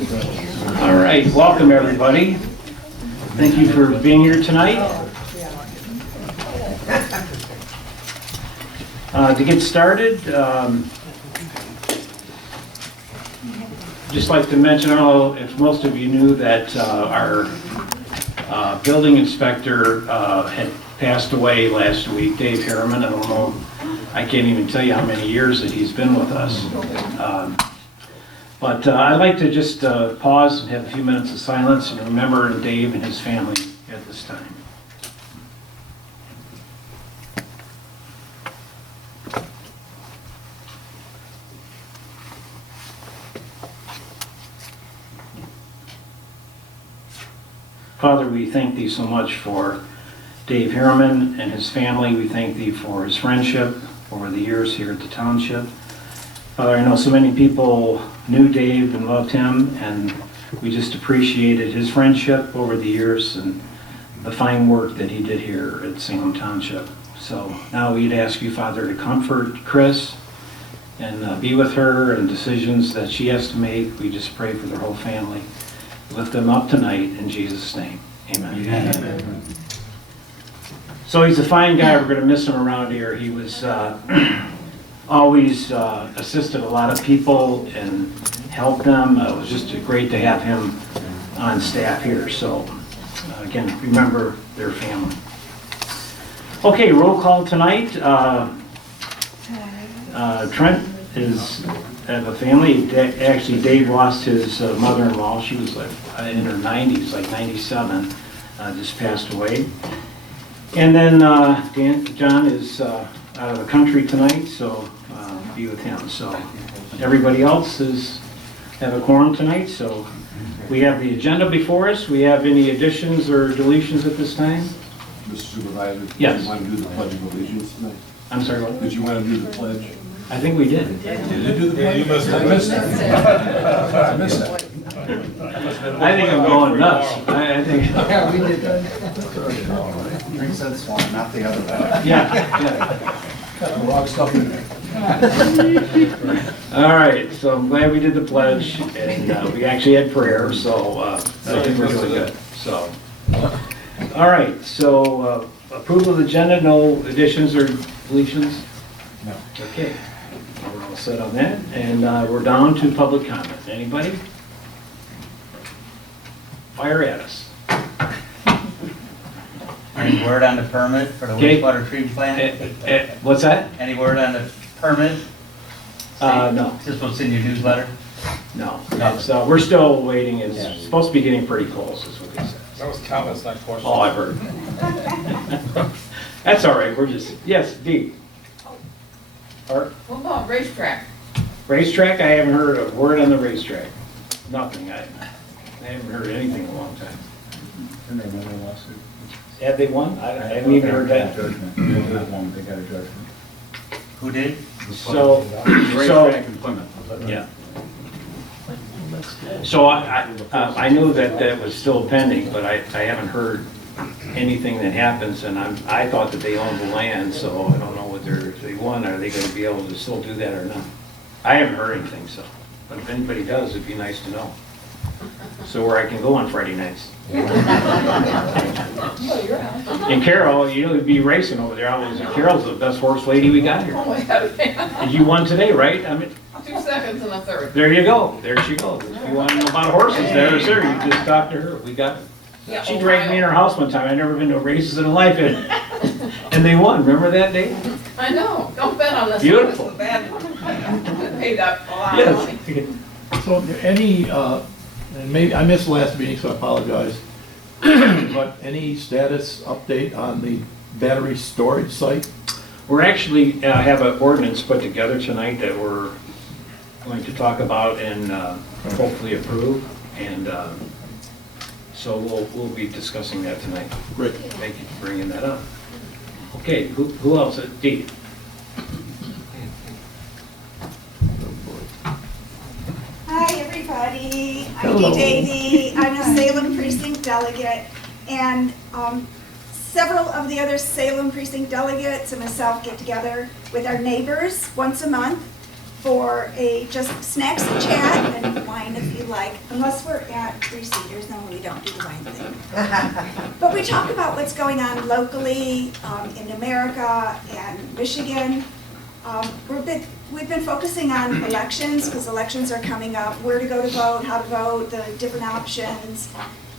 All right, welcome everybody. Thank you for being here tonight. To get started, just like to mention, I don't know if most of you knew that our building inspector had passed away last week, Dave Harriman. I don't know, I can't even tell you how many years that he's been with us. But I'd like to just pause and have a few minutes of silence and remember Dave and his family at this time. Father, we thank thee so much for Dave Harriman and his family. We thank thee for his friendship over the years here at the township. Father, I know so many people knew Dave and loved him, and we just appreciated his friendship over the years and the fine work that he did here at Salem Township. So now we'd ask you, Father, to comfort Chris and be with her and decisions that she has to make. We just pray for their whole family. Lift them up tonight in Jesus' name. Amen. Amen. So he's a fine guy. We're going to miss him around here. He was always assisted a lot of people and helped them. It was just great to have him on staff here. So again, remember their family. Okay, roll call tonight. Trent is have a family. Actually, Dave lost his mother-in-law. She was like in her 90s, like 97, just passed away. And then John is out of the country tonight, so be with him. So everybody else have a quorum tonight. So we have the agenda before us. We have any additions or deletions at this time? Mr. Supervisor, yes. Did you want to do the Pledge of Allegiance tonight? I'm sorry, what? Did you want to do the pledge? I think we did. Did you do the pledge? You must have missed it. I missed that. I think I'm going nuts. I think. Yeah, we did that. Drinks that swamp, not the other way. Yeah. Got the wrong stuff in there. All right, so I'm glad we did the pledge, and we actually had prayer, so I think we're doing good. So, all right, so approval of the agenda, no additions or deletions? No. Okay, we're all set on that, and we're down to public comment. Anybody? Fire at us. Any word on the permit for the Okay. wastewater treatment plant? What's that? Any word on the permit? No. Is this supposed in your newsletter? No. No. So we're still waiting. It's supposed to be getting pretty close, is what they said. That was comments, not questions. Oh, I've heard. That's all right. We're just, yes, Dee. Art? What about racetrack? Racetrack, I haven't heard a word on the racetrack. Nothing. I haven't heard anything in a long time. And they won a lawsuit. Have they won? I haven't even heard that. Judgment. They got one, they got a judgment. Who did? So, Racetrack in Plymouth. yeah. So I knew that was still pending, but I haven't heard anything that happens, and I thought that they owned the land, so I don't know whether they won. Are they going to be able to still do that or not? I haven't heard anything, so, but if anybody does, it'd be nice to know. So where I can go on Friday nights. And Carol, you'd be racing over there. Carol's the best horse lady we got here. Oh my God, yeah. And you won today, right? I mean, 2 seconds and a third. there you go. There she goes. If you want to know about horses, there's her. You just talk to her. We got her. Yeah, She dragged me in her house one time. I'd never been to races in her life, and they won. Remember that day? I know, don't bet on this. Beautiful. One. It's a bad one. It paid up a lot of money. Yes. So any, and maybe, I missed last meeting, so I apologize. But any status update on the battery storage site? We're actually have an ordinance put together tonight that we're going to talk about and hopefully approve. And so we'll be discussing that tonight. Great. Thank you for bringing that up. Okay, who else? Dee. Hi, everybody. Hello. I'm Dee Davey. I'm a Salem precinct delegate, and several of the other Salem precinct delegates and myself get together with our neighbors once a month for just snacks and chat and wine if you like, unless we're at Three Cedars, no, we don't do the wine thing. But we talk about what's going on locally in America and Michigan. We've been focusing on elections, because elections are coming up, where to go to vote, how to vote, the different options,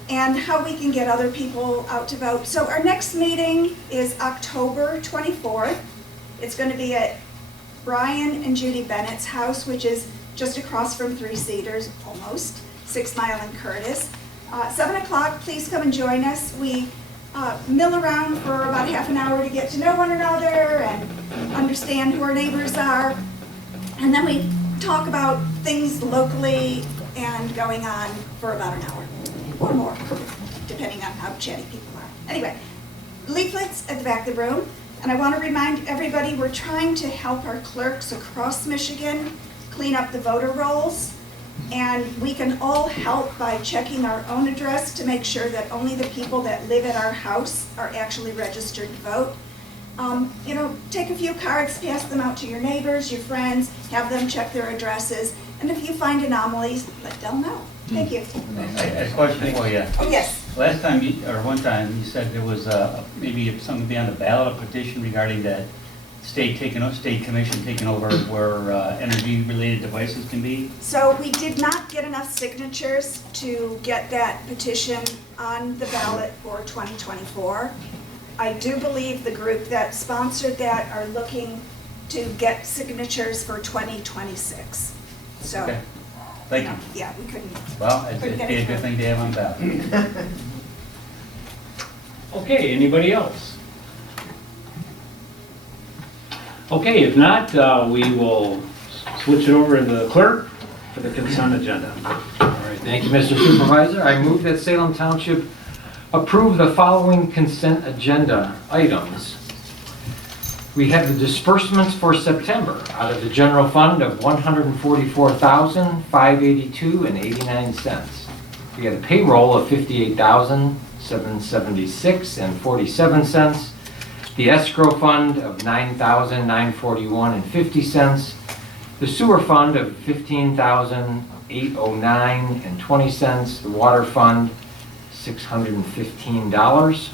and how we can get other people out to vote. So our next meeting is October 24th. It's going to be at Brian and Judy Bennett's house, which is just across from Three Cedars, almost, 6 Mile and Curtis. 7 o'clock, please come and join us. We mill around for about half an hour to get to know one another and understand who our neighbors are. And then we talk about things locally and going on for about an hour or more, depending on how chatty people are. Anyway, leaflets at the back of the room. And I want to remind everybody, we're trying to help our clerks across Michigan clean up the voter rolls. And we can all help by checking our own address to make sure that only the people that live at our house are actually registered to vote. You know, take a few cards, pass them out to your neighbors, your friends, have them check their addresses. And if you find anomalies, let them know. Thank you. I have a question for you. Oh, yes. Last time, one time, you said there was maybe something to be on the ballot, a petition regarding that state commission taking over where energy-related devices can be. So we did not get enough signatures to get that petition on the ballot for 2024. I do believe the group that sponsored that are looking to get signatures for 2026. So, Okay. Thank you. yeah, we couldn't. Well, it'd be a good thing to have on ballot. Okay, anybody else? Okay, if not, we will switch it over to the clerk for the consent agenda. All right, thank you, Mr. Supervisor. I move that Salem Township approve the following consent agenda items. We have the disbursements for September out of the general fund of $144,582.89. We have a payroll of $58,776.47. The escrow fund of $9,941.50. The sewer fund of $15,809.20. The water fund $615.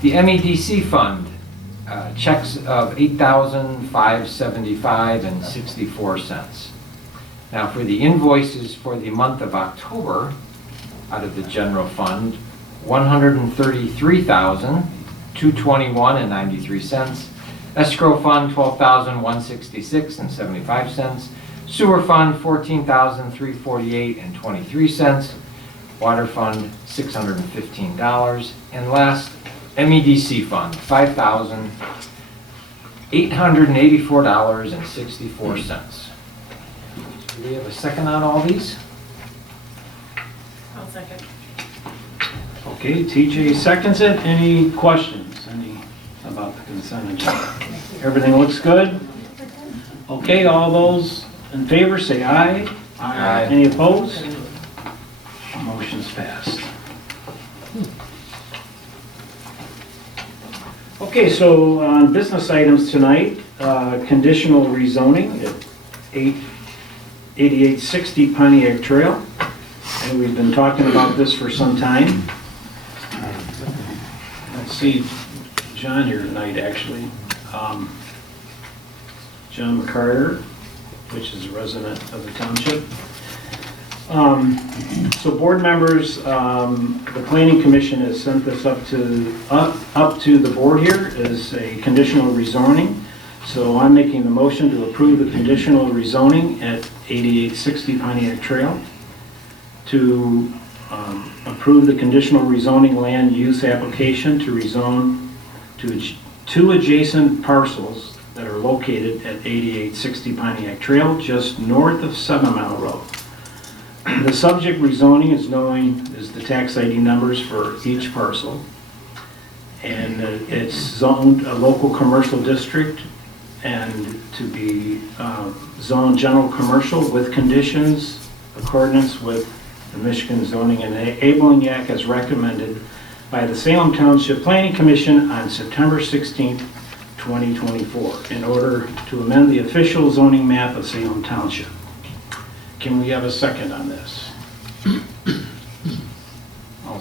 The MEDC fund, checks of $8,575.64. Now for the invoices for the month of October, out of the general fund, $133,221.93. Escrow fund $12,166.75. Sewer fund $14,348.23. Water fund $615. And last, MEDC fund $5,884.64. Do we have a second on all these? I'll second. Okay, TJ seconds it. Any questions? About the consent agenda? Everything looks good? Okay, all those in favor say aye. Aye. Any opposed? Motion's passed. Okay, so on business items tonight, conditional rezoning at 8860 Pontiac Trail. And we've been talking about this for some time. Let's see John here tonight, actually. John McCarter, which is a resident of the township. So board members, the Planning Commission has sent this up to the board here as a conditional rezoning. So I'm making the motion to approve the conditional rezoning at 8860 Pontiac Trail, to approve the conditional rezoning land use application to rezone to two adjacent parcels that are located at 8860 Pontiac Trail, just north of 7 Mile Road. The subject rezoning is known as the tax ID numbers for each parcel, and it's zoned a local commercial district and to be zoned general commercial with conditions accordance with the Michigan Zoning and Enabling Act as recommended by the Salem Township Planning Commission on September 16, 2024, in order to amend the official zoning map of Salem Township. Can we have a second on this?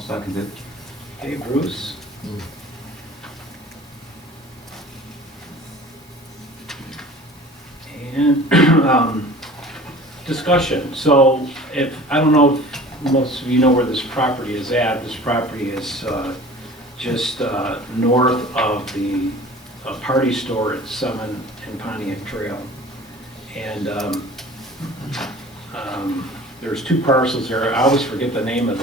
second it. Okay, Bruce? And discussion. So I don't know if most of you know where this property is at. This property is just north of the party store at 7 and Pontiac Trail. And there's 2 parcels there. I always forget the name of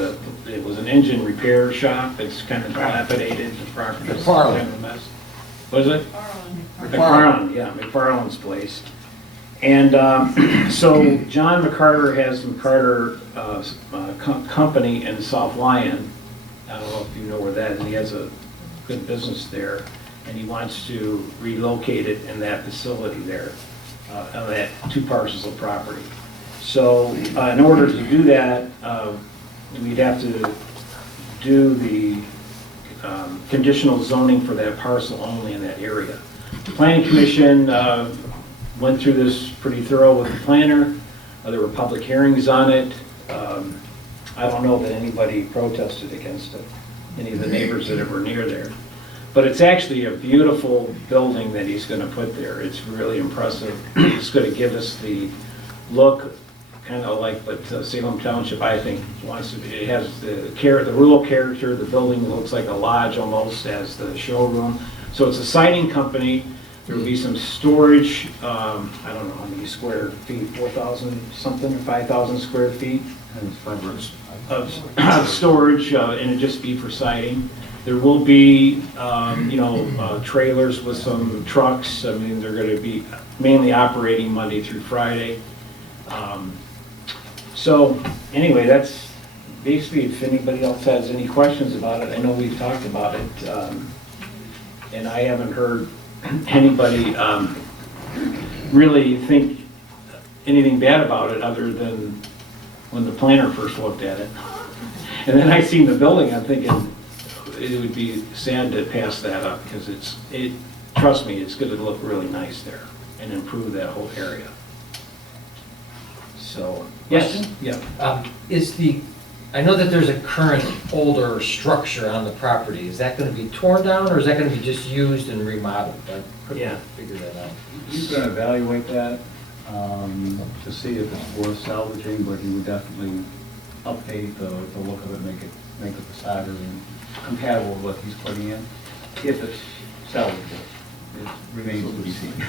it was an engine repair shop. It's kind of dilapidated. The property is kind of a mess. What is it? McFarland, yeah, McFarland's place. And so John McCarter has McCarter Company in South Lyon. I don't know if you know where that is. He has a good business there, and he wants to relocate it in that facility there, on that 2 parcels of property. So in order to do that, we'd have to do the conditional zoning for that parcel only in that area. The Planning Commission went through this pretty thorough with the planner. There were public hearings on it. I don't know that anybody protested against it, any of the neighbors that were near there. But it's actually a beautiful building that he's going to put there. It's really impressive. It's going to give us the look, kind of like what Salem Township, I think, wants to be. It has the rural character. The building looks like a lodge almost as the showroom. So it's a siding company. There will be some storage, I don't know how many square feet, 4,000 something, or 5,000 square feet of storage, and it'd just be for siding. There will be, trailers with some trucks. I mean, they're going to be mainly operating Monday through Friday. So anyway, that's basically, if anybody else has any questions about it. I know we've talked about it, and I haven't heard anybody really think anything bad about it other than when the planner first looked at it. And then I seen the building, I'm thinking it would be sad to pass that up because trust me, it's going to look really nice there and improve that whole area. So, yes, yeah. I know that there's a current older structure on the property. Is that going to be torn down, or is that going to be just used and remodeled? I couldn't figure that out. He's going to evaluate that to see if it's worth salvaging, but he would definitely update the look of it, make the facade compatible with what he's putting in, if it's salvageable. It remains to be seen. I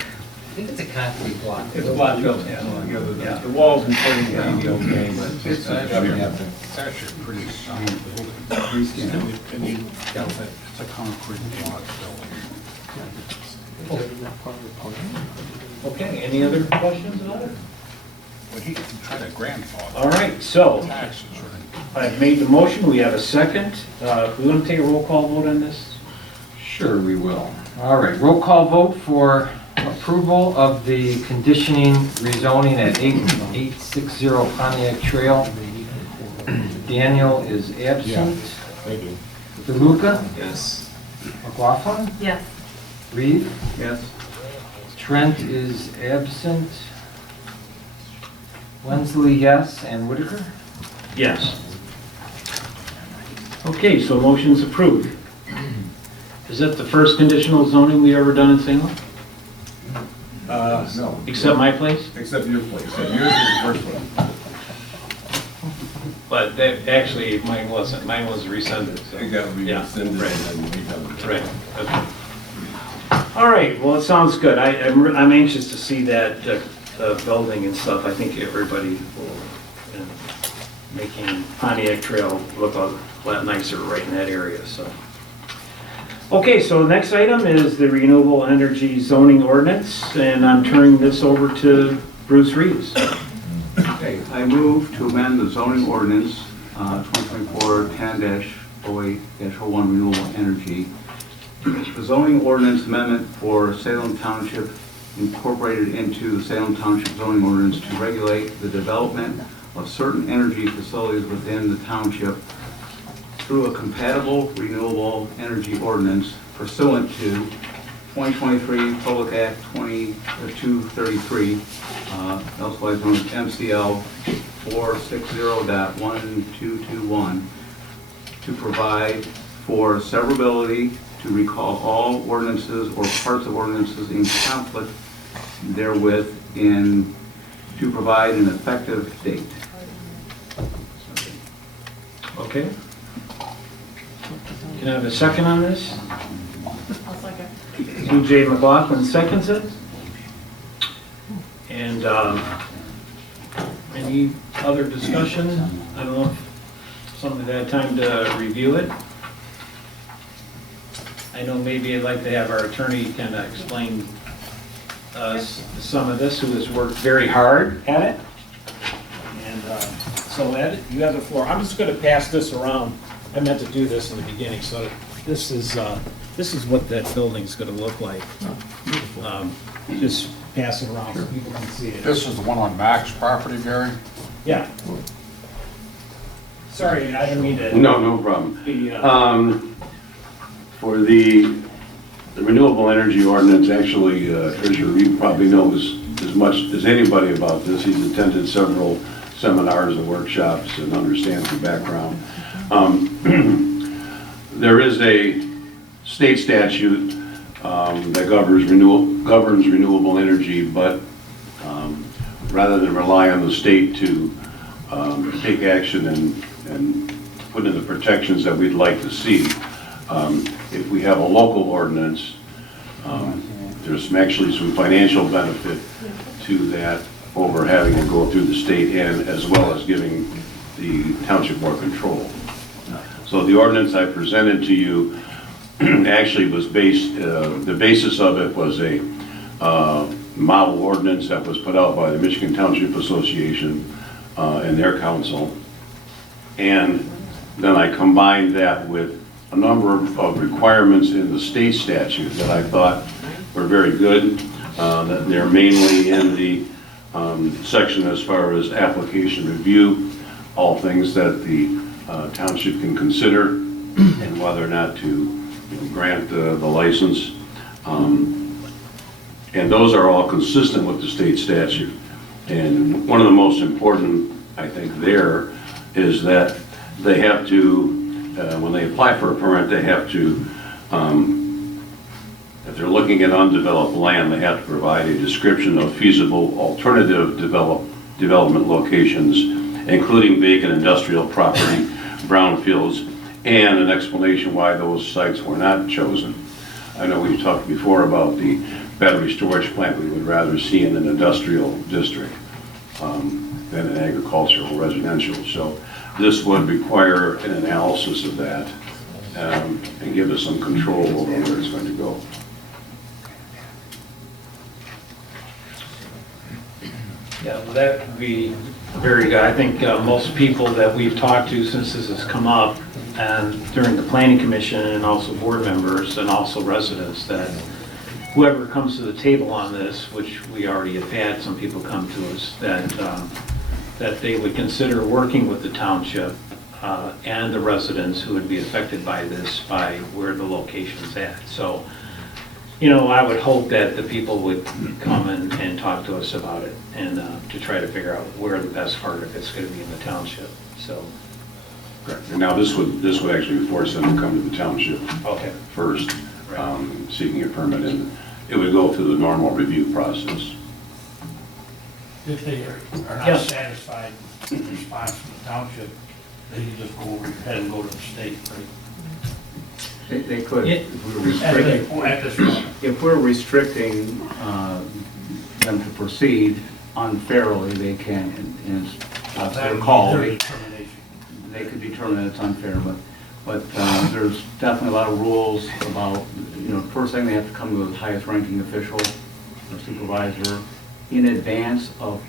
think it's a concrete block. It's a block building, yeah. The walls and footing may be okay, but It's actually pretty sound. reskin. It's a concrete block building. Okay, any other questions about it? But he can try to grandfather. All right, so Taxes or I've made the motion, we have a second. We want to take a roll call vote on this? Sure, we will. All right, roll call vote for approval of the conditioning rezoning at 8860 Pontiac Trail. Daniel is absent. DeLuca? Yes. McLaughlin? Yes. Reeve? Yes. Trent is absent. Wensley, yes, and Whitaker? Yes. Okay, so motion's approved. Is that the first conditional zoning we ever done in Salem? No. Except my place? Except your place. Yours is the first one. But that, actually, mine wasn't. Mine was rescinded. So. It got Yeah, rescinded right. and then redone. Right. Okay. All right, well, it sounds good. I'm anxious to see that building and stuff. I think everybody will, making Pontiac Trail look a lot nicer right in that area, so. Okay, so the next item is the renewable energy zoning ordinance, and I'm turning this over to Bruce Reeves. Okay, I move to amend the zoning ordinance 2024-10-08-01 renewable energy. The zoning ordinance amendment for Salem Township incorporated into the Salem Township zoning ordinance to regulate the development of certain energy facilities within the township through a compatible renewable energy ordinance pursuant to 2023 Public Act 2233, otherwise known as MCL 460.1221, to provide for severability, to recall all ordinances or parts of ordinances in conflict therewith, and to provide an effective date. Okay. Can I have a second on this? I'll second. E.J. McLaughlin seconds it. And any other discussion? I don't know if somebody had time to review it. I know maybe I'd like to have our attorney kind of explain some of this, who has worked very hard at it. And so Ed, you have the floor. I'm just going to pass this around. I meant to do this in the beginning, so that this is what that building's going to look like. Just pass it around so people can see it. This is the one on Mac's property, Gary? Yeah. Sorry, I didn't mean to. No problem. be, For the renewable energy ordinance, actually, Treasurer Reed probably knows as much as anybody about this. He's attended several seminars and workshops and understands the background. There is a state statute that governs renewable energy, but rather than rely on the state to take action and put in the protections that we'd like to see, if we have a local ordinance, there's actually some financial benefit to that over having to go through the state, and as well as giving the township more control. So the ordinance I presented to you actually was based, the basis of it was a model ordinance that was put out by the Michigan Township Association and their council. And then I combined that with a number of requirements in the state statute that I thought were very good. That they're mainly in the section as far as application review, all things that the township can consider and whether or not to grant the license. And those are all consistent with the state statute. And one of the most important, I think, there is that they have to, when they apply for a permit, they have to, if they're looking at undeveloped land, they have to provide a description of feasible alternative development locations, including vacant industrial property, brownfields, and an explanation why those sites were not chosen. I know we've talked before about the battery storage plant we would rather see in an industrial district than an agricultural residential. So this would require an analysis of that and give us some control over where it's going to go. Yeah, well, that would be very good. I think most people that we've talked to since this has come up, and during the planning commission, and also board members, and also residents, that whoever comes to the table on this, which we already have had some people come to us, that they would consider working with the township and the residents who would be affected by this, by where the location's at. So, you know, I would hope that the people would come and talk to us about it, and to try to figure out where the best part of it's going to be in the township. So. Correct. And now this would actually force them to come to the township first, seeking a permit, and it would go through the normal review process. If they are not satisfied with the response from the township, they can just go over ahead and go to the state, right? They could. Yeah. If we're restricting them to proceed unfairly, they can, and it's their call. They could determine it's unfair, but there's definitely a lot of rules about, first thing they have to come to the highest ranking official or supervisor in advance of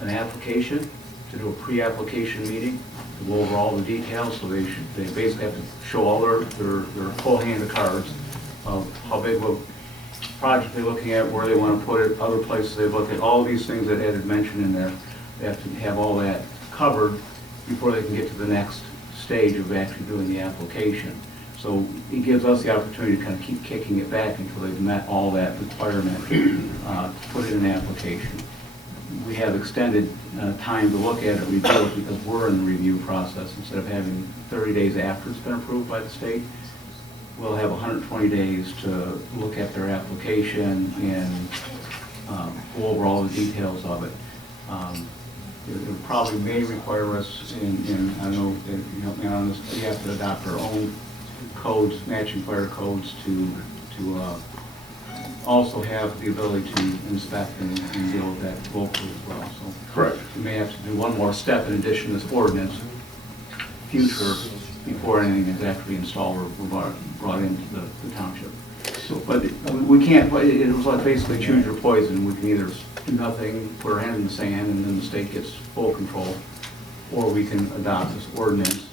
an application, to do a pre-application meeting, to go over all the details. So they basically have to show all their full hand of cards of how big of a project they're looking at, where they want to put it, other places they've looked at, all these things that Ed had mentioned in there. They have to have all that covered before they can get to the next stage of actually doing the application. So it gives us the opportunity to kind of keep kicking it back until they've met all that requirement to put in an application. we have extended time to look at it, review it, because we're in the review process. Instead of having 30 days after it's been approved by the state, we'll have 120 days to look at their application and go over all the details of it. It probably may require us, I know that you help me on this, we have to adopt our own codes, matching fire codes to also have the ability to inspect and deal with that locally as well. So Correct. we may have to do one more step in addition to this ordinance, future, before anything is actually installed or brought into the township. But we can't, it was like basically choose your poison. We can either do nothing, put our hand in the sand, and then the state gets full control, or we can adopt this ordinance,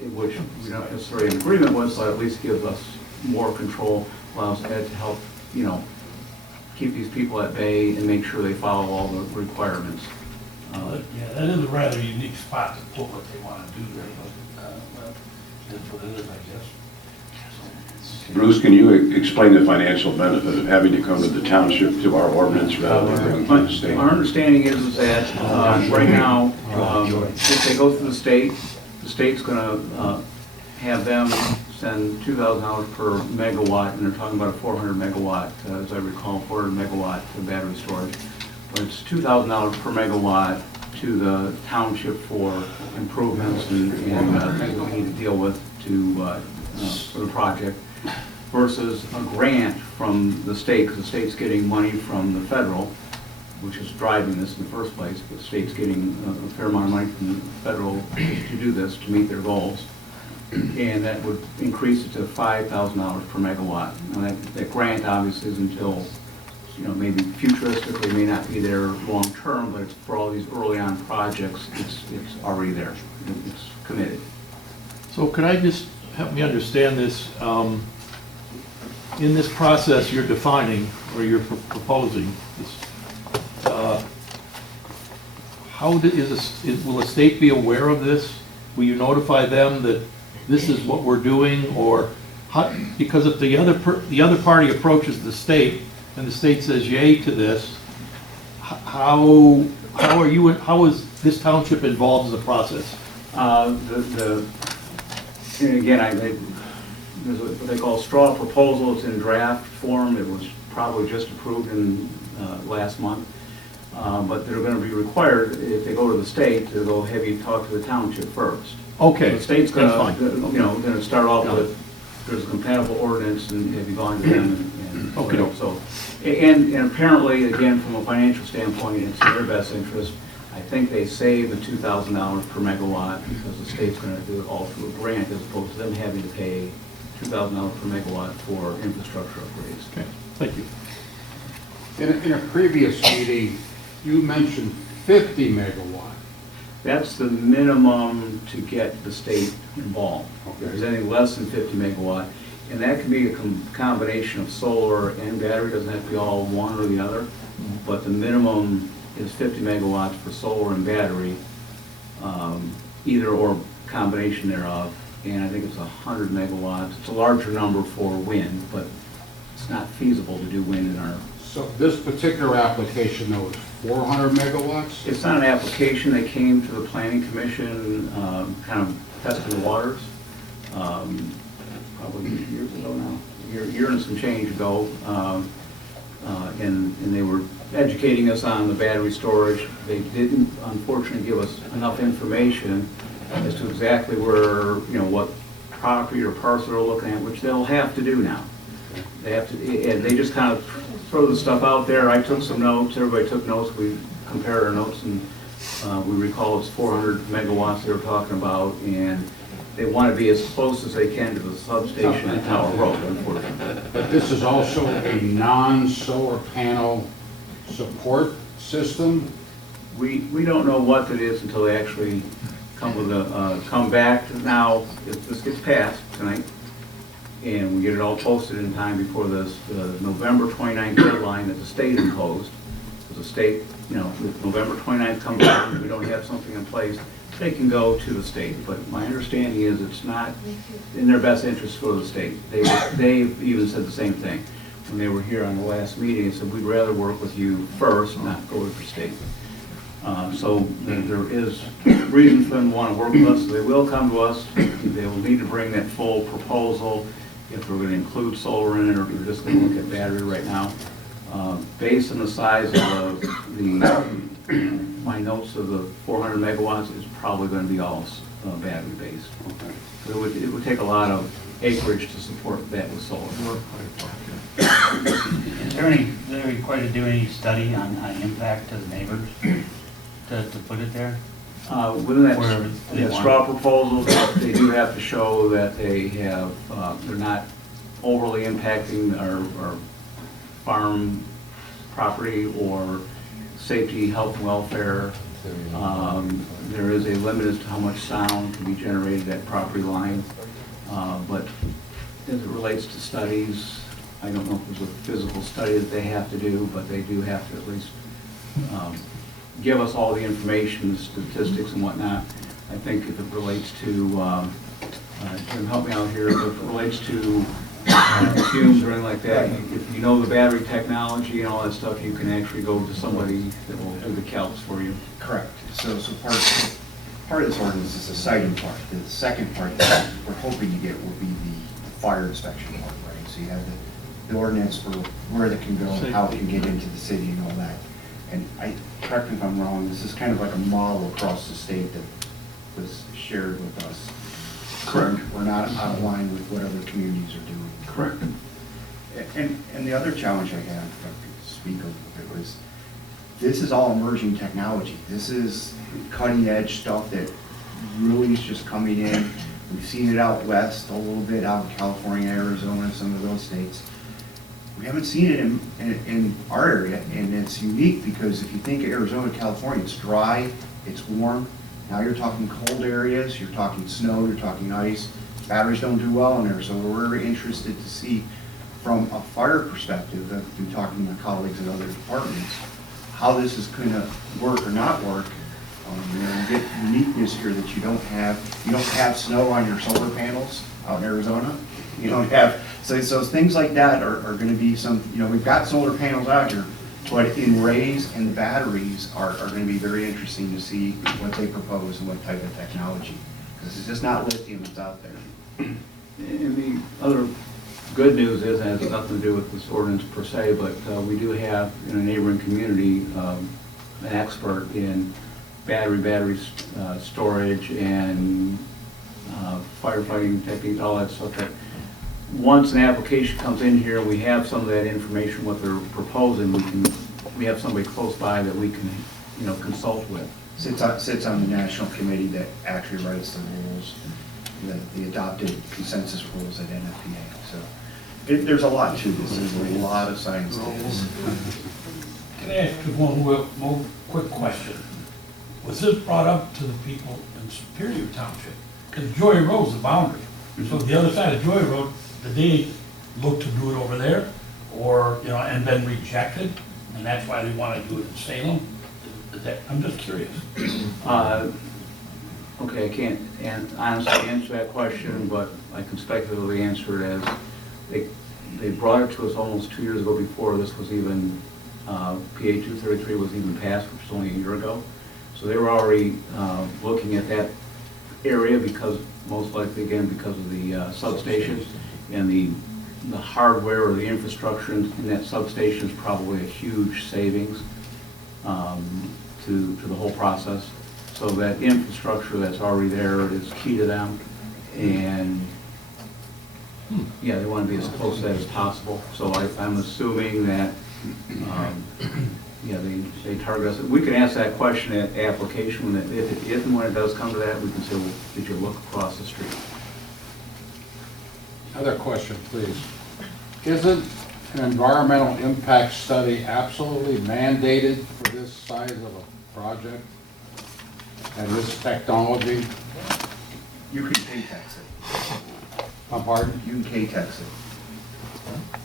which we don't necessarily in agreement with, but at least gives us more control, allows Ed to help, keep these people at bay and make sure they follow all the requirements. Yeah, that is a rather unique spot to put what they want to do there, but that's what it is, I guess. Bruce, can you explain the financial benefit of having to come to the township to our ordinance rather than going to the state? Our understanding is that right now, if they go through the state's going to have them send $2,000 per megawatt, and they're talking about a 400 megawatt, as I recall, 400 megawatt battery storage. But it's $2,000 per megawatt to the township for improvements and things that we need to deal with for the project, versus a grant from the state, because the state's getting money from the federal, which is driving this in the first place, but the state's getting a fair amount of money from the federal to do this, to meet their goals. And that would increase it to $5,000 per megawatt. Now that grant obviously is until, maybe futuristically may not be there long term, but it's for all these early on projects, it's already there. It's committed. So could I just help me understand this? In this process you're defining, or you're proposing, this, will the state be aware of this? Will you notify them that this is what we're doing, or because if the other party approaches the state and the state says yay to this, how is this township involved in the process? And again, there's what they call a straw proposal. It's in draft form. It was probably just approved in last month. But they're going to be required, if they go to the state, to go have you talk to the township first. Okay. So the state's going That's to start off with, there's a compatible ordinance, and have you gone to them and Okay. so. And apparently, again, from a financial standpoint, it's in their best interest. I think they save the $2,000 per megawatt because the state's going to do it all through a grant, as opposed to them having to pay $2,000 per megawatt for infrastructure upgrades. Okay, thank you. In a previous meeting, you mentioned 50 megawatt. That's the minimum to get the state involved. Okay. If there's anything less than 50 megawatt, and that can be a combination of solar and battery, doesn't have to be all one or the other, but the minimum is 50 megawatts for solar and battery, either or combination thereof, and I think it's 100 megawatts. It's a larger number for wind, but it's not feasible to do wind in our... So this particular application, though, is 400 megawatts? It's not an application. They came to the planning commission, kind of testing the waters, probably years ago now, year and some change ago, and they were educating us on the battery storage. They didn't, unfortunately, give us enough information as to exactly where, what property or parcel they're looking at, which they'll have to do now. They have to, and they just kind of throw the stuff out there. I took some notes, everybody took notes, we compared our notes, and we recall it's 400 megawatts they were talking about, and they want to be as close as they can to the substation at Tower Road, unfortunately. But this is also a non-solar panel support system? We don't know what that is until they actually come with come back. Now, if this gets passed tonight, and we get it all posted in time before this November 29th deadline that the state imposed, because the state, if November 29th comes out and we don't have something in place, they can go to the state. But my understanding is it's not in their best interest to go to the state. They've even said the same thing. When they were here on the last meeting, they said, we'd rather work with you first, not go to the state. So there is reason for them to want to work with us. They will come to us. They will need to bring that full proposal if we're going to include solar in it, or if we're just going to look at battery right now. Based on the size of my notes of the 400 megawatts, is probably going to be all battery based. Okay. So it would take a lot of acreage to support that with solar. Is there are required to do any study on impact to the neighbors to put it there? Within Wherever they that want. straw proposal, they do have to show that they have, they're not overly impacting our farm property or safety, health, and welfare. There is a limit as to how much sound can be generated at property line. But as it relates to studies, I don't know if there's a physical study that they have to do, but they do have to at least give us all the information, the statistics and whatnot. I think if it relates to, Jim, help me out here, if it relates to fumes or anything like that, if you know the battery technology and all that stuff, you can actually go to somebody that will do the calcs for you. Correct. So part of this ordinance is the siting part. The second part that we're hoping to get will be the fire inspection part, right? So you have the ordinance for where it can go, how it can get into the city and all that. And correct me if I'm wrong, this is kind of like a model across the state that was shared with us. Correct. So we're not out of line with what other communities are doing. Correct. And the other challenge I have, if I could speak a little bit, was this is all emerging technology. This is cutting edge stuff that really is just coming in. We've seen it out west a little bit, out in California, Arizona, some of those states. We haven't seen it in our area, and it's unique because if you think of Arizona, California, it's dry, it's warm. Now you're talking cold areas, you're talking snow, you're talking ice. Batteries don't do well in there, so we're very interested to see from a fire perspective, I've been talking to my colleagues in other departments, how this is going to work or not work. You know, you get uniqueness here that you don't have snow on your solar panels out in Arizona. You don't have, so things like that are going to be some, you know, we've got solar panels out here, but in rays and the batteries are going to be very interesting to see what they propose and what type of technology. Because it's just not lithium that's out there. And the other good news is, it has nothing to do with this ordinance per se, but we do have in a neighboring community an expert in battery storage and firefighting techniques, all that stuff. That once an application comes in here, we have some of that information, what they're proposing. We have somebody close by that we can, you know, consult with. Sits on the national committee that actually writes the rules, the adopted consensus rules at NFPA. So there's a lot to this. There's a lot of science to this. Can I ask you one more quick question? Was this brought up to the people in Superior Township? Because Joy Road's the boundary. So the other side of Joy Road, did they look to do it over there? Or, you know, and been rejected? And that's why they want to do it in Salem? I'm just curious. Okay, I can't honestly answer that question, but I can speculatively answer it as they brought it to us almost 2 years ago before this was even, PA 233 was even passed, which was only a year ago. So they were already looking at that area because, most likely again, because of the substations and the hardware or the infrastructure in that substation is probably a huge savings to the whole process. So that infrastructure that's already there is key to them, and yeah, they want to be as close to that as possible. So I'm assuming that, yeah, they target us. We can ask that question at application, that if and when it does come to that, we can say, well, did you look across the street? Other question, please. Isn't an environmental impact study absolutely mandated for this size of a project and this technology? You can K-tex it. I'm pardon? You can K-tex it.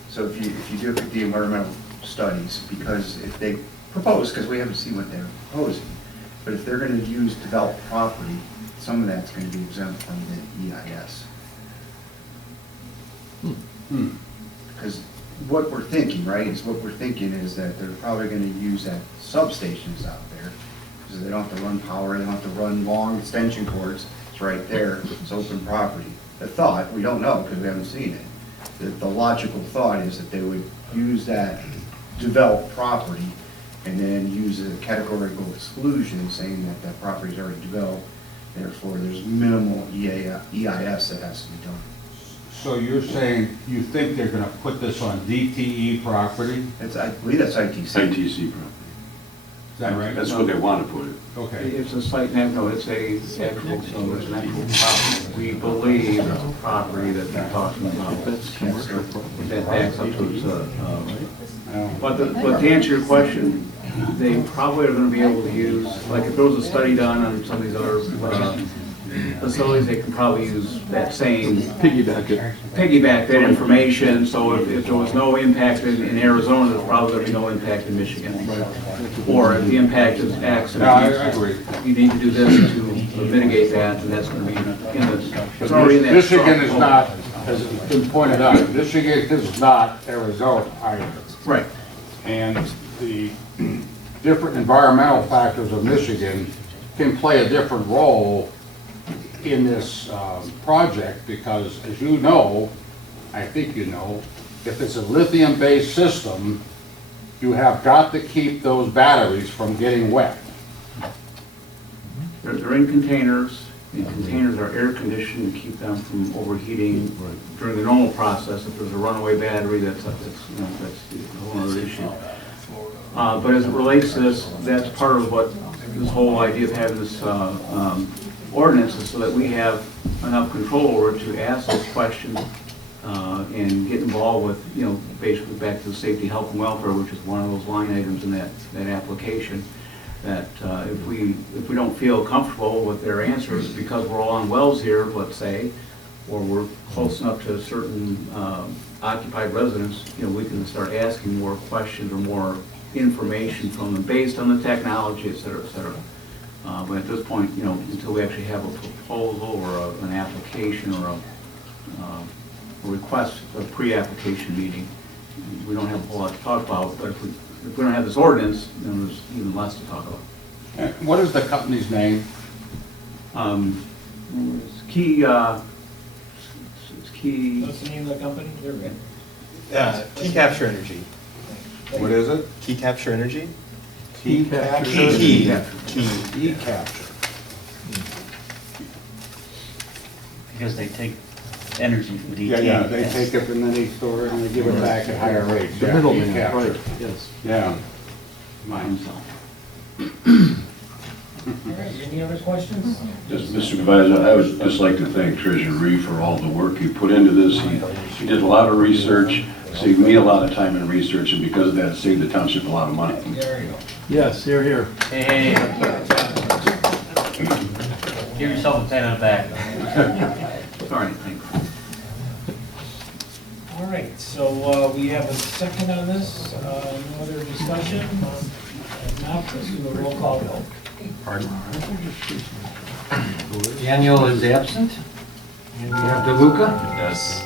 So if you do the environmental studies, because if they propose, because we haven't seen what they're proposing, but if they're going to use developed property, some of that's going to be exempt from the EIS. Because what we're thinking, right, is that they're probably going to use that substations out there because they don't have to run power, they don't have to run long extension cords. It's right there, it's open property. The thought, we don't know because we haven't seen it, the logical thought is that they would use that developed property and then use a categorical exclusion saying that that property is already developed, therefore there's minimal EIS that has to be done. So you're saying you think they're gonna put this on DTE property? I believe that's ITC. ITC property. Is that right? That's where they want to put it. Okay. It's a site, no, it's a actual, so it's an actual property. We believe it's a property that they're talking about. That backs up to, but to answer your question, they probably are gonna be able to use, like if there was a study done on some of these other facilities, they can probably use that same, piggyback that information, so if there was no impact in Arizona, there's probably gonna be no impact in Michigan. Or if the impact is accident. No, I agree. You need to do this to mitigate that, and that's gonna be in the, it's already in that. Michigan is not, as it's been pointed out, Michigan is not Arizona either. Right. And the different environmental factors of Michigan can play a different role in this project because, as you know, I think you know, if it's a lithium-based system, you have got to keep those batteries from getting wet. They're in containers. The containers are air conditioned to keep them from overheating during the normal process. If there's a runaway battery, that's a whole other issue. But as it relates to this, that's part of what this whole idea of having this ordinance is so that we have enough control over it to ask those questions and get involved with, basically back to the safety, health, and welfare, which is one of those line items in that application. That if we don't feel comfortable with their answers because we're all on wells here, let's say, or we're close enough to certain occupied residents, we can start asking more questions or more information from them based on the technology, et cetera, et cetera. But at this point, until we actually have a proposal or an application or a request, a pre-application meeting, we don't have a whole lot to talk about. But if we don't have this ordinance, then there's even less to talk about. What is the company's name? It's Key. It's Key. What's the name of the company? They're good. Key Capture Energy. What is it? Key Capture Energy. Key Capture. Key Capture. Because they take energy from DT. Yeah, they take it and then they store it and they give it back at higher rates. The Yeah, middleman, Key Capture. right, yes. Yeah. Mine's All right, any other questions? Just, Mr. Supervisor, I would just like to thank Treasurer Reeve for all the work he put into this. He did a lot of research, saved me a lot of time in research, and because of that, it saved the township a lot of money. There you go. Yes, here, here. Hey, give yourself a pat on the back. sorry. Thanks. All right, so we have a second on this. No other discussion? If not, let's do a roll call vote. Daniel is absent. And we have DeLuca. Yes.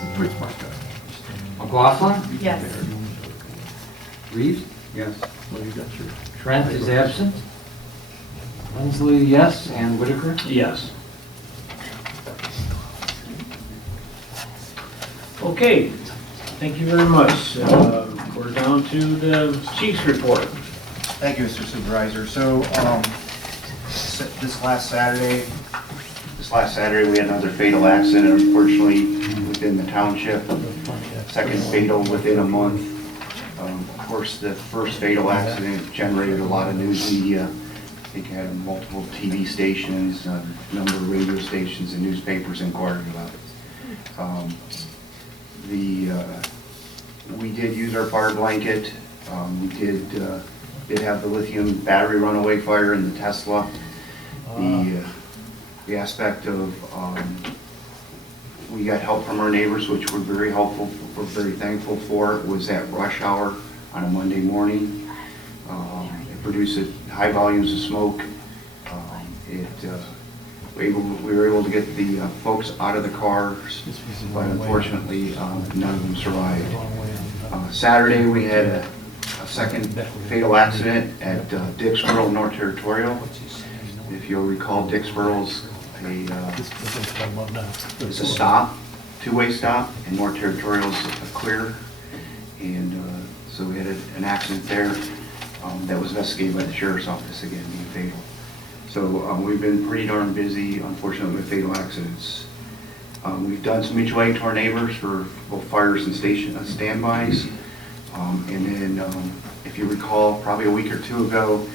McLaughlin. Yes. Reeves. Yes. Trent is absent. Lindsley, yes. And Whitaker. Yes. Okay, thank you very much. We're down to the chief's report. Thank you, Mr. Supervisor. So, this last Saturday, we had another fatal accident, unfortunately, within the township. Second fatal within a month. Of course, the first fatal accident generated a lot of news media. I think it had multiple TV stations, a number of radio stations and newspapers inquiring about it. We did use our fire blanket. We did have the lithium battery runaway fire in the Tesla. The aspect of we got help from our neighbors, which we're very helpful, we're very thankful for. It was at rush hour on a Monday morning. It produced high volumes of smoke. We were able to get the folks out of the cars, but unfortunately, none of them survived. Saturday, we had a second fatal accident at Dixboro, North Territorial. If you'll recall, Dixboro's it's a stop, two-way stop, and North Territorial's a clear. And so we had an accident there that was investigated by the sheriff's office, again, being fatal. So we've been pretty darn busy, unfortunately, with fatal accidents. We've done some mutual aid to our neighbors for both fires and standbys. And then, if you recall, probably a week or two ago,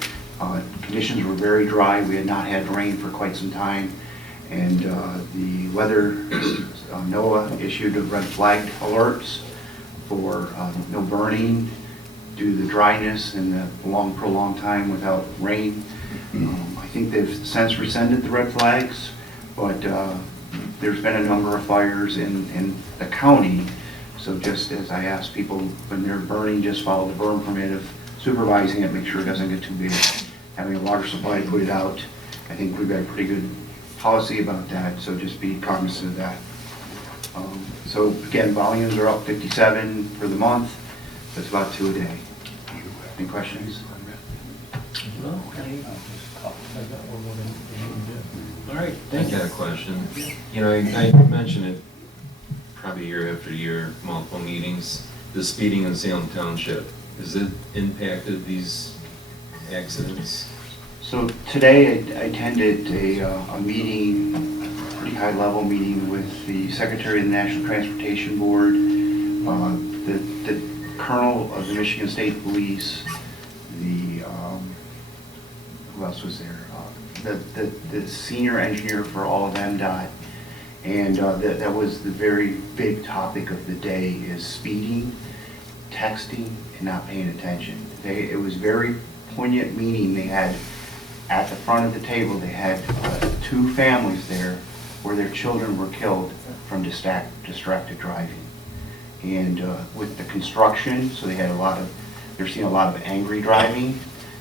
conditions were very dry. We had not had rain for quite some time. And the weather, NOAA issued a red flag alerts for no burning due to the dryness and the prolonged time without rain. I think they've since rescinded the red flags, but there's been a number of fires in the county. So just as I ask people when they're burning, just follow the burn permit of supervising it, make sure it doesn't get too big. Having a water supply, put it out. I think we've got a pretty good policy about that, so just be cognizant of that. So again, volumes are up 57 for the month. That's about 2 a day. Any questions? All right, I thank you. got a question. You know, I mentioned it probably year after year, multiple meetings. The speeding in Salem Township, has it impacted these accidents? So today I attended a meeting, a pretty high level meeting with the Secretary of the National Transportation Board, the Colonel of the Michigan State Police, who else was there? The senior engineer for all of MDOT. And that was the very big topic of the day, is speeding, texting, and not paying attention. It was very poignant meeting. They had, at the front of the table, they had 2 families there where their children were killed from distracted driving. And with the construction, so they had they're seeing a lot of angry driving,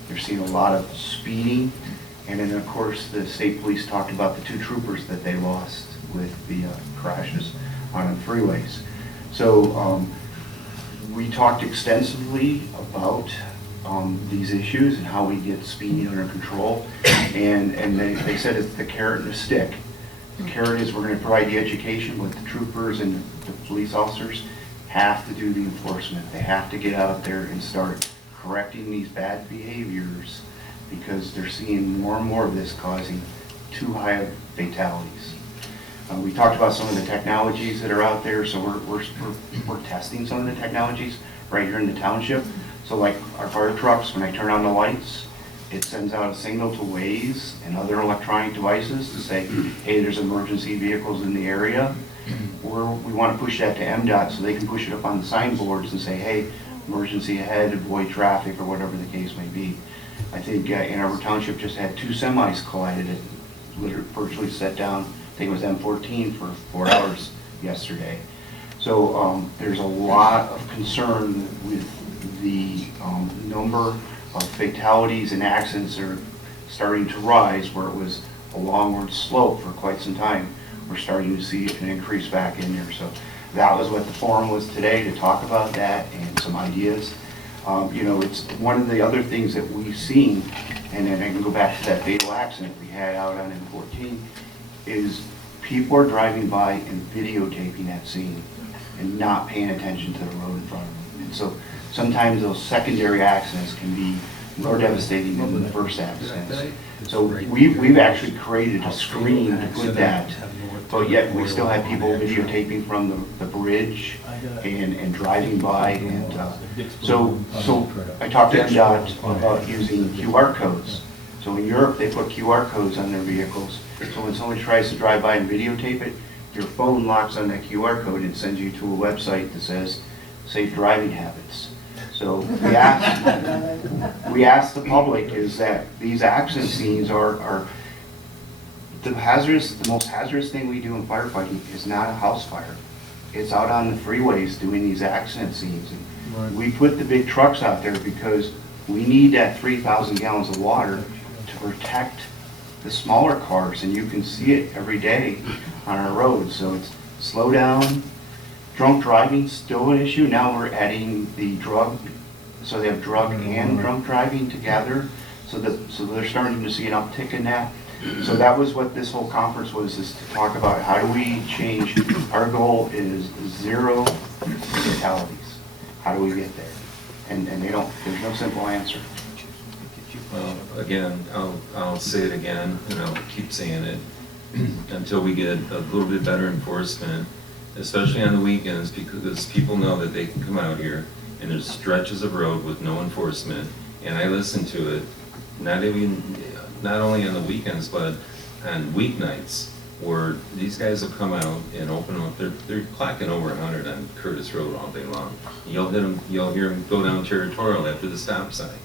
they're seeing a lot of speeding, and then of course the state police talked about the 2 troopers that they lost with the crashes on the freeways. So we talked extensively about these issues and how we get speeding under control. And they said it's the carrot and the stick. The carrot is we're going to provide the education, but the troopers and the police officers have to do the enforcement. They have to get out there and start correcting these bad behaviors, because they're seeing more and more of this causing too high of fatalities. We talked about some of the technologies that are out there, so we're testing some of the technologies right here in the township. So like our fire trucks, when I turn on the lights, it sends out a signal to Waze and other electronic devices to say, hey, there's emergency vehicles in the area. We want to push that to MDOT so they can push it up on the signboards and say, hey, emergency ahead, avoid traffic, or whatever the case may be. I think Ann Arbor Township just had 2 semis collided. It literally virtually set down, I think it was M14 for 4 hours yesterday. So there's a lot of concern with the number of fatalities and accidents are starting to rise, where it was a longward slope for quite some time. We're starting to see an increase back in there. So that was what the forum was today, to talk about that and some ideas. You know, it's one of the other things that we've seen, and then I can go back to that fatal accident we had out on M14, is people are driving by and videotaping that scene and not paying attention to the road in front of them. And so sometimes those secondary accidents can be more devastating than the first accidents. So we've actually created a screen to put that, but yet we still have people videotaping from the bridge and driving by. And so I talked to MDOT about using QR codes. So in Europe, they put QR codes on their vehicles. So when someone tries to drive by and videotape it, your phone locks on that QR code and sends you to a website that says safe driving habits. So we asked the public, is that these accident scenes are the most hazardous thing we do in firefighting is not a house fire. It's out on the freeways doing these accident scenes. And we put the big trucks out there because we need that 3,000 gallons of water to protect the smaller cars, and you can see it every day on our roads. So it's slow down. Drunk driving still an issue. Now we're adding the drug so they have drug and drunk driving together. So they're starting to see an uptick in that. So that was what this whole conference was, is to talk about how do we change, our goal is 0 fatalities. How do we get there? And there's no simple answer. Well, again, I'll say it again, and I'll keep saying it, until we get a little bit better enforcement, especially on the weekends, because people know that they can come out here, and there's stretches of road with no enforcement, and I listen to it, not only on the weekends, but on weeknights, where these guys will come out and open up, they're clocking over 100 on Curtis Road all day long. You'll hear them go down Territorial after the stop sign.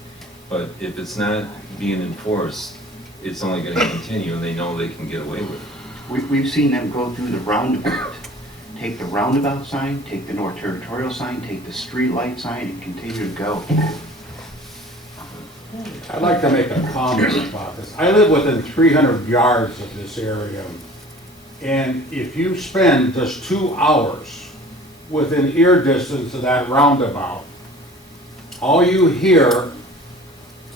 But if it's not being enforced, it's only going to continue, and they know they can get away with it. We've seen them go through the roundabout, take the roundabout sign, take the North Territorial sign, take the street light sign, and continue to go. I'd like to make a comment about this. I live within 300 yards of this area, and if you spend just 2 hours within ear distance of that roundabout, all you hear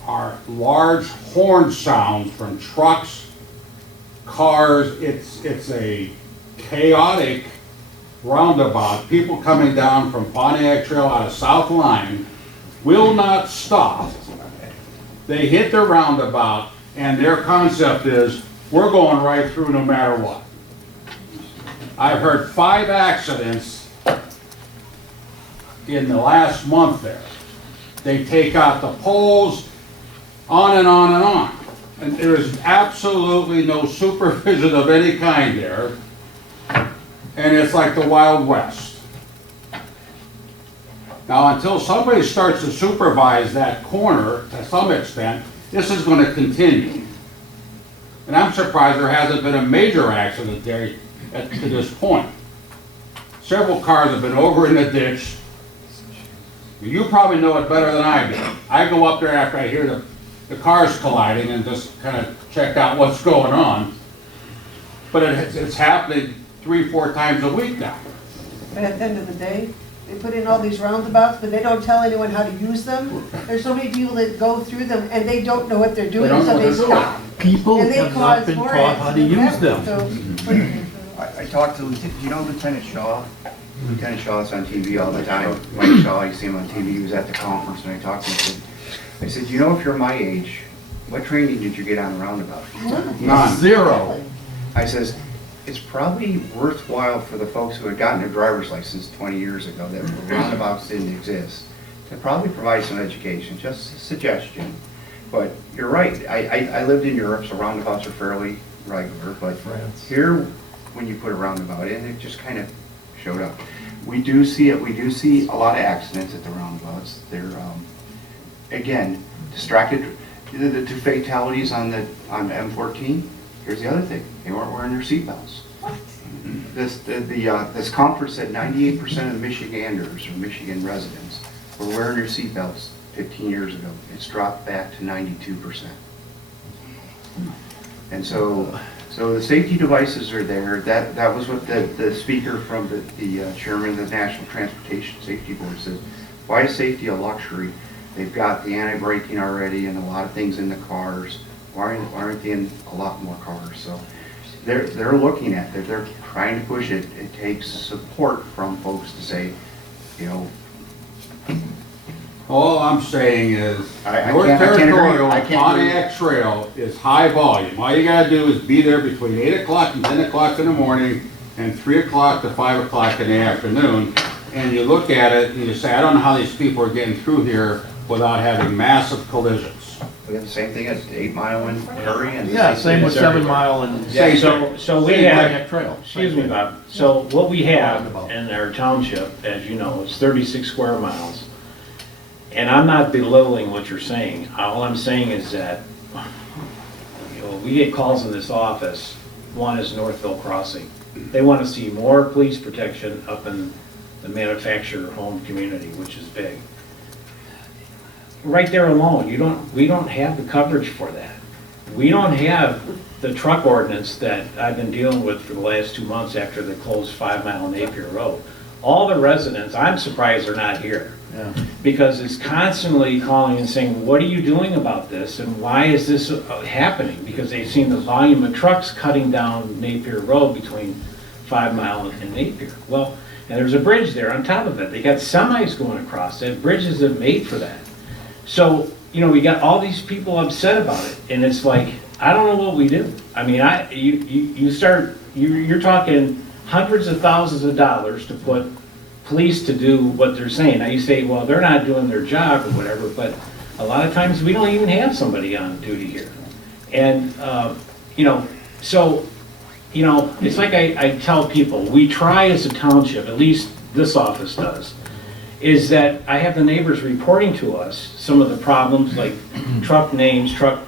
are large horn sounds from trucks, cars. It's a chaotic roundabout. People coming down from Pontiac Trail out of South Line will not stop. They hit the roundabout, and their concept is, we're going right through no matter what. I've heard 5 accidents in the last month there. They take out the poles, on and on and on. And there is absolutely no supervision of any kind there. And it's like the Wild West. Now, until somebody starts to supervise that corner to some extent, this is going to continue. And I'm surprised there hasn't been a major accident there to this point. Several cars have been over in the ditch. You probably know it better than I do. I go up there after I hear the cars colliding and just kind of check out what's going on. But it's happening 3-4 times a week now. And at the end of the day, they put in all these roundabouts, but they don't tell anyone how to use them. There's so many people that go through them and they don't know what they're doing, so they stop. People And they have not cause been more taught how to use accidents. them. So, I talked to, you know Lieutenant Shaw? Lieutenant Shaw's on TV all the time. Mike Shaw, you see him on TV, he was at the conference, and I talked to him. I said, you know, if you're my age, what training did you get on the roundabout? None. 0. I says, it's probably worthwhile for the folks who had gotten their driver's license 20 years ago that roundabouts didn't exist to probably provide some education, just a suggestion. But you're right, I lived in Europe, so roundabouts are fairly regular, but here, when you put a roundabout in, it just kind of showed up. We do see it, we do see a lot of accidents at the roundabouts. They're, again, distracted. The 2 fatalities on M14, here's the other thing, they weren't wearing their seatbelts. This conference said 98% of the Michiganders, or Michigan residents, were wearing their seatbelts 15 years ago. It's dropped back to 92%. And so the safety devices are there. That was what the speaker from the chairman of the National Transportation Safety Board said. Why is safety a luxury? They've got the anti-braking already and a lot of things in the cars. Why aren't they in a lot more cars? So they're looking at it. They're trying to push it. It takes support from folks to say, you know. All I'm saying is, I North can't agree. Territorial I can't Pontiac Trail is high volume. All you gotta do is be there between 8 o'clock and 10 o'clock in the morning and 3 o'clock to 5 o'clock in the afternoon. And you look at it and you say, I don't know how these people are getting through here without having massive collisions. We have the same thing at 8 Mile in Prairie. And Yeah, same with 7 Mile and. So we have, Trail. excuse me, Bob, so what we have in our township, as you know, is 36 square miles. And I'm not belittling what you're saying. All I'm saying is that, you know, we get calls in this office. One is Northville Crossing. They want to see more police protection up in the manufacturer home community, which is big. Right there alone, we don't have the coverage for that. We don't have the truck ordinance that I've been dealing with for the last 2 months after they closed 5 Mile Napier Road. all the residents, I'm surprised they're not here. Because it's constantly calling and saying, what are you doing about this? And why is this happening? Because they've seen the volume of trucks cutting down Napier Road between 5 Mile and Napier. Well, and there's a bridge there on top of it. They got semis going across. That bridge isn't made for that. So, you know, we got all these people upset about it. And it's like, I don't know what we do. I mean, you're talking hundreds of thousands of dollars to put police to do what they're saying. Now you say, well, they're not doing their job or whatever, but a lot of times we don't even have somebody on duty here. And, you know, so, you know, it's like I tell people, we try as a township, at least this office does, is that I have the neighbors reporting to us some of the problems, like truck names, truck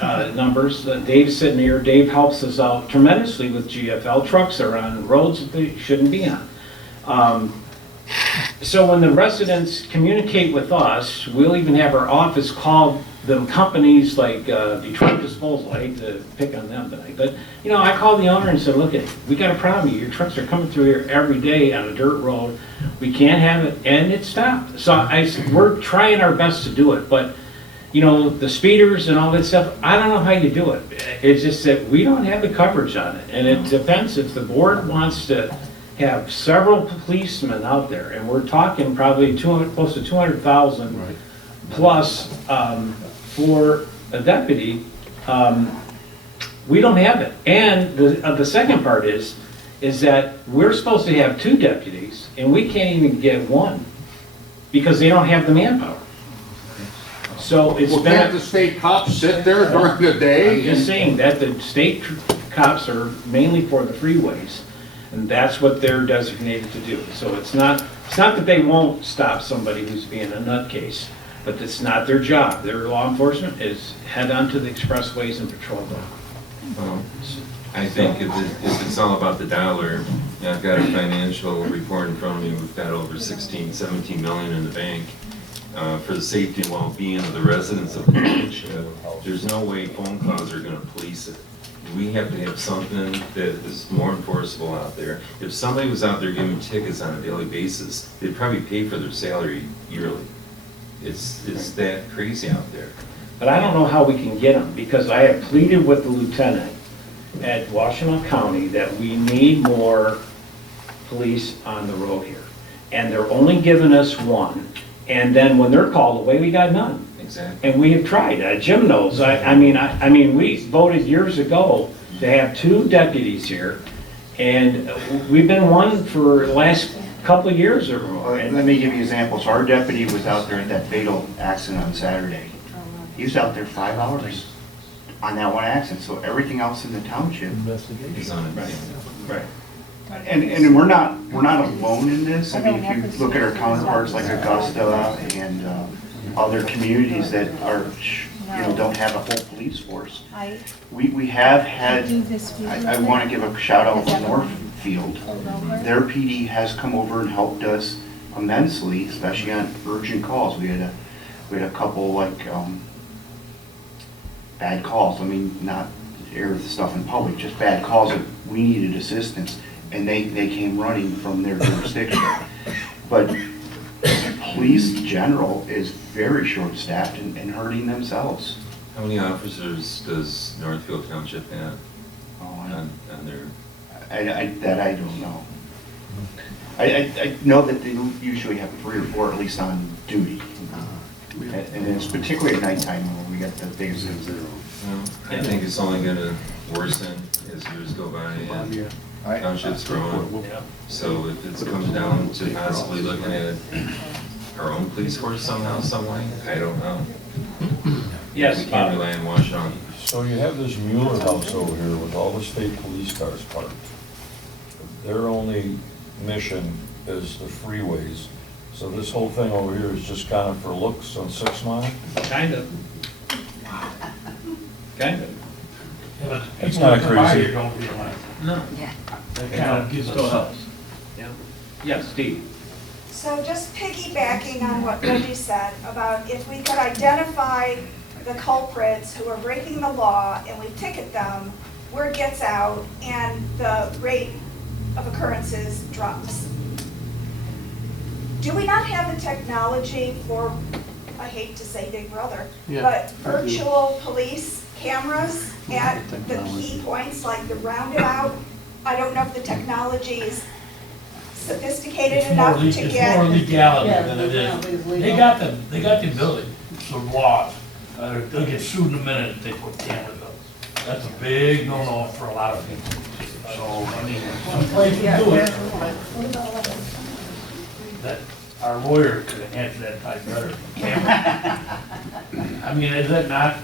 numbers. Dave's sitting here. Dave helps us out tremendously with GFL. Trucks are on roads that they shouldn't be on. So when the residents communicate with us, we'll even have our office call them companies like Detroit Disposal. I hate to pick on them tonight, but you know, I called the owner and said, look, we got a problem. Your trucks are coming through here every day on a dirt road. We can't have it, and it stopped. So we're trying our best to do it, but you know, the speeders and all that stuff, I don't know how you do it. It's just that we don't have the coverage on it, and it depends if the board wants to have several policemen out there, and we're talking probably close to 200,000 plus for a deputy. We don't have it. And the second part is that we're supposed to have 2 deputies, and we can't even get 1 because they don't have the manpower. So it's Well, can't the state cops sit there during the day? I'm just saying that the state cops are mainly for the freeways, and that's what they're designated to do. So it's not that they won't stop somebody who's being a nutcase, but it's not their job. Their law enforcement is head onto the expressways and patrol them. Well, I think if it's all about the dollar, I've got a financial report in front of me. We've got over 16, 17 million in the bank. For the safety and well-being of the residents of the township. There's no way phone calls are going to police it. We have to have something that is more enforceable out there. If somebody was out there giving tickets on a daily basis, they'd probably pay for their salary yearly. It's that crazy out there. But I don't know how we can get them, because I have pleaded with the lieutenant at Washtenaw County that we need more police on the road here. And they're only giving us 1. And then when they're called away, we got none. Exactly. And we have tried. Jim knows. I mean, we voted years ago to have 2 deputies here, and we've been 1 for the last couple of years or more. Let me give you examples. Our deputy was out there at that fatal accident on Saturday. He was out there 5 hours on that one accident, so everything else in the township is on it. Right. And we're not alone in this. I mean, if you look at our counterparts like Augusta and other communities that are, don't have a whole police force. We have had, I want to give a shout out to Northfield. Their PD has come over and helped us immensely, especially on urgent calls. We had a couple like bad calls. I mean, not air stuff in public, just bad calls that we needed assistance. And they came running from their jurisdiction. But police general is very short-staffed and hurting themselves. How many officers does Northfield Township have on their? That I don't know. I know that they usually have 3 or 4 at least on duty. And it's particularly at nighttime when we get the biggest zero. Well, I think it's only going to worsen as years go by and townships growing. So if it comes down to possibly looking at our own police force somehow, some way, I don't know. Yes. We can't rely on Washtenaw. So you have this Mueller house over here with all the state police cars parked. Their only mission is the freeways. So this whole thing over here is just kind of for looks on 6 Mile? Kind of. Kind of. It's not crazy. Don't realize. No. That kind of gives us. Still helps. Yeah. Yes, Steve. So just piggybacking on what Reggie said about if we could identify the culprits who are breaking the law and we ticket them, word gets out and the rate of occurrences drops. Do we not have the technology for, I hate to say Big Brother, Yeah, but I do. virtual police cameras at the key points like the roundabout? I don't know if the technology is sophisticated It's more enough to it's more get. legality Yeah, than it yeah, is. legal. They got the ability, some laws, they'll get sued in a minute if they put cameras up. That's a big no-no for a lot of people. So, I mean, some places do it. That, our lawyer could answer that type better than camera. I mean, is that not,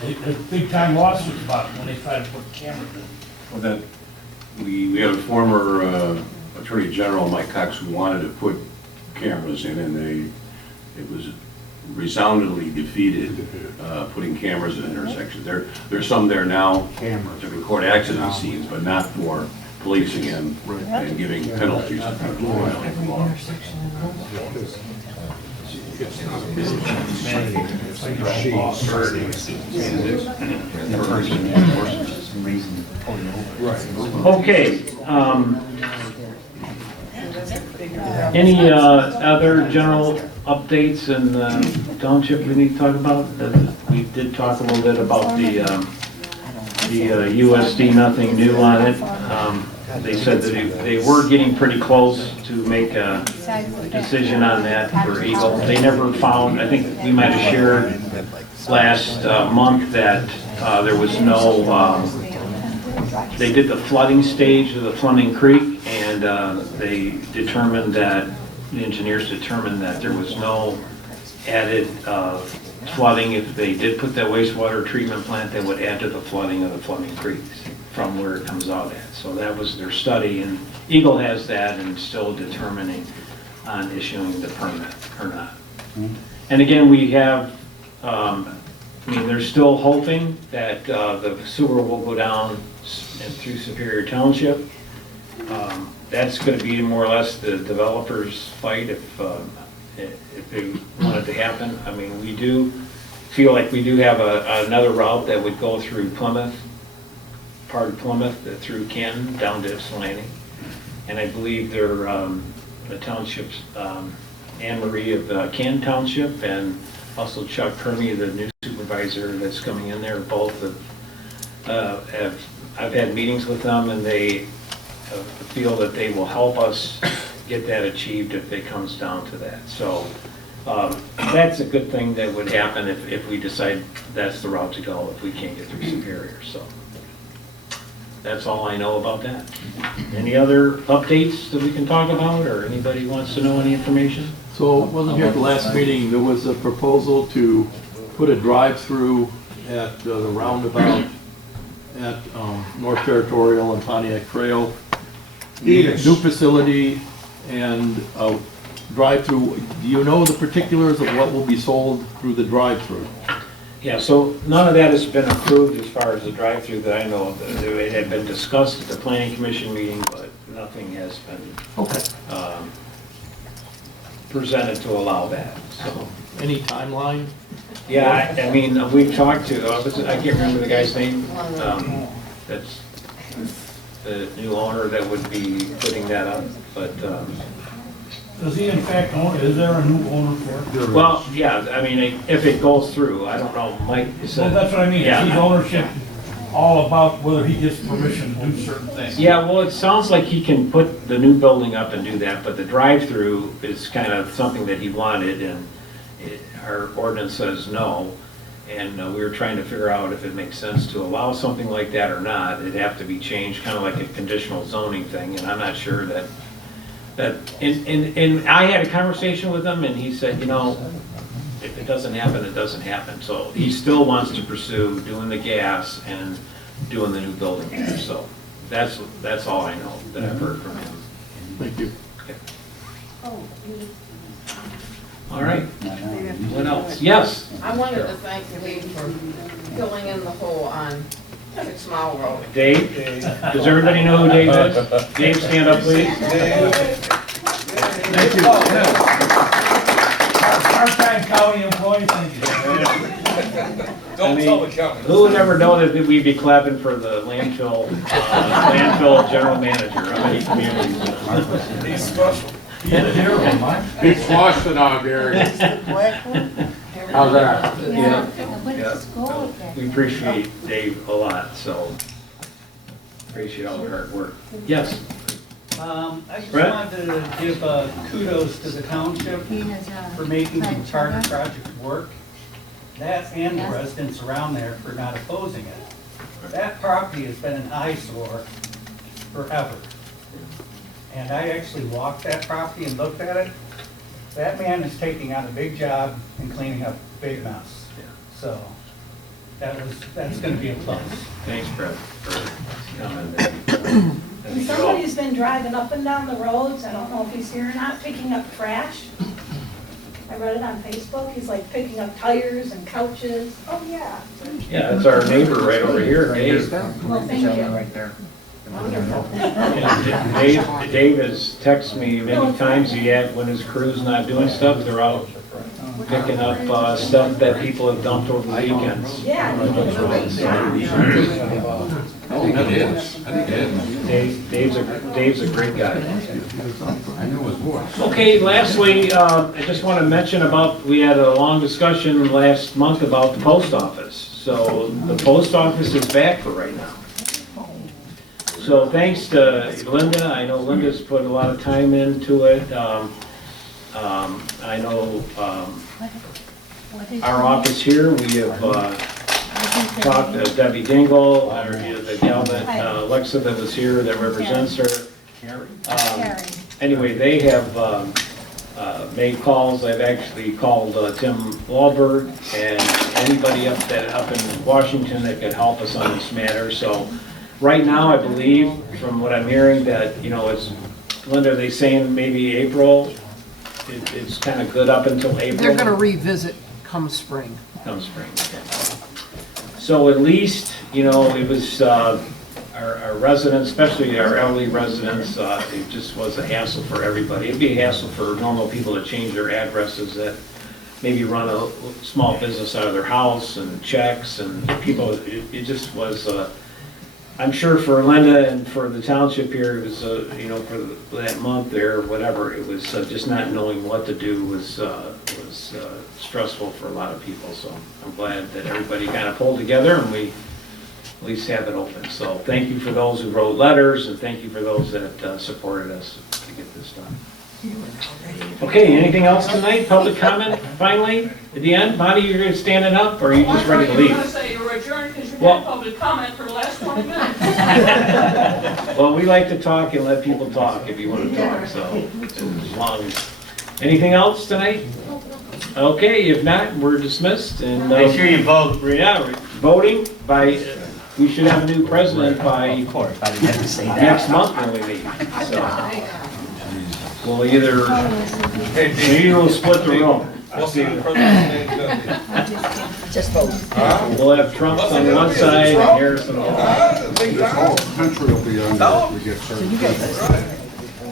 there's big-time lawsuits about it when they try to put cameras in. Well, that, we had a former Attorney General, Mike Cox, who wanted to put cameras in, and it was resoundingly defeated, putting cameras in intersections. There's some there now to record accident scenes, but not for policing and giving penalties. Okay, any other general updates in the township we need to talk about? We did talk a little bit about the USD, nothing new on it. They said that they were getting pretty close to make a decision on that for Eagle. They never found, I think we might have shared last month that there was no, they did the flooding stage of the Fleming Creek, and they determined that, the engineers determined that there was no added flooding. If they did put that wastewater treatment plant, that would add to the flooding of the Fleming Creek from where it comes out at. So that was their study, and Eagle has that and still determining on issuing the permit or not. And again, we have, I mean, they're still hoping that the sewer will go down and through Superior Township. That's going to be more or less the developer's fight if they want it to happen. I mean, we do feel like we do have another route that would go through Plymouth, part of Plymouth, through Canton, down to Ypsilanti. And I believe they're the townships, Anne Marie of Canton Township and also Chuck Kermey, the new supervisor that's coming in there, both have I've had meetings with them, and they feel that they will help us get that achieved if it comes down to that. So that's a good thing that would happen if we decide that's the route to go, if we can't get through Superior. So that's all I know about that. Any other updates that we can talk about, or anybody wants to know any information? So, wasn't here at the last meeting, there was a proposal to put a drive-through at the roundabout at North Territorial and Pontiac Trail. Yes. New facility and a drive-through. Do you know the particulars of what will be sold through the drive-through? Yeah, so none of that has been approved as far as the drive-through that I know of. It had been discussed at the planning commission meeting, but nothing has been presented to allow that, so. Any timeline? Yeah, I mean, we've talked to, I can't remember the guy's name, that's the new owner that would be putting that up, but, Does he in fact own, is there a new owner for it? well, yeah, I mean, if it goes through, I don't know, Mike Well, that's what I mean, Yeah. is his ownership all about whether he gets permission to do certain things? Yeah, well, it sounds like he can put the new building up and do that, but the drive-through is kind of something that he wanted, and our ordinance says no. And we were trying to figure out if it makes sense to allow something like that or not. It'd have to be changed, kind of like a conditional zoning thing, and I'm not sure that, and I had a conversation with him, and he said, you know, if it doesn't happen, it doesn't happen. So he still wants to pursue doing the gas and doing the new building there. So that's all I know that I've heard from him. Thank you. All right. What else? Yes. I wanted to thank Dave for filling in the hole on 6 Mile Road. Dave? Does everybody know who Dave is? Dave, stand up, please. Thank you. Part-time county employee, thank you. Don't tell the county. Who would ever know that we'd be clapping for the landfill general manager of any community? He's special. He's Boston out here. How's that? We appreciate Dave a lot, so appreciate all the hard work. Yes? I just Brett? wanted to give kudos to the township for making the charter project work. That and the residents around there for not opposing it. That property has been an eyesore forever. And I actually walked that property and looked at it. That man is taking on a big job and cleaning up a big mess. So that's gonna be a plus. Thanks, Brett, for coming. And somebody's been driving up and down the roads, I don't know if he's here or not, picking up trash. I read it on Facebook, he's like picking up tires and couches. Oh, yeah. Yeah, that's our neighbor right over here, Dave. Well, thank you. Right there. Dave has texted me many times, when his crew's not doing stuff, they're out picking up stuff that people have dumped over the weekends. Yeah. Dave's a great guy. I know his voice. Okay, lastly, I just want to mention we had a long discussion last month about the post office. So the post office is back for right now. So thanks to Linda, I know Linda's put a lot of time into it. I know our office here, we have talked to Debbie Dingle, the gal that, Alexa that was here that represents her. Anyway, they have made calls. I've actually called Tim Wahlberg and anybody up in Washington that could help us on this matter. So right now, I believe, from what I'm hearing, that, it's, Linda, are they saying maybe April? It's kind of good up until April? They're gonna revisit come spring. Come spring, okay. So at least, it was, our residents, especially our elderly residents, it just was a hassle for everybody. It'd be a hassle for normal people to change their addresses that maybe run a small business out of their house and checks and people, it just was, I'm sure for Linda and for the township here, it was, for that month there, whatever, it was just not knowing what to do was stressful for a lot of people. So I'm glad that everybody kind of pulled together and we at least have it open. So thank you for those who wrote letters and thank you for those that supported us to get this done. Okay, anything else tonight? Public comment, finally, at the end? Bonnie, you're standing up, or are you just ready to leave? I was going to say you were adjourned because you Well- had public comment for the last 20 minutes. Well, we like to talk and let people talk if you want to talk, so as long as, anything else tonight? Okay, if not, we're dismissed and. Make sure you vote. Yeah, voting by, we should have a new president by. Of course, I didn't have to say that. Next month when we meet, so. We'll either, maybe we'll split the room. Just vote. We'll have Trump on one side and Harrison on the other. This whole country will be under if we get certain.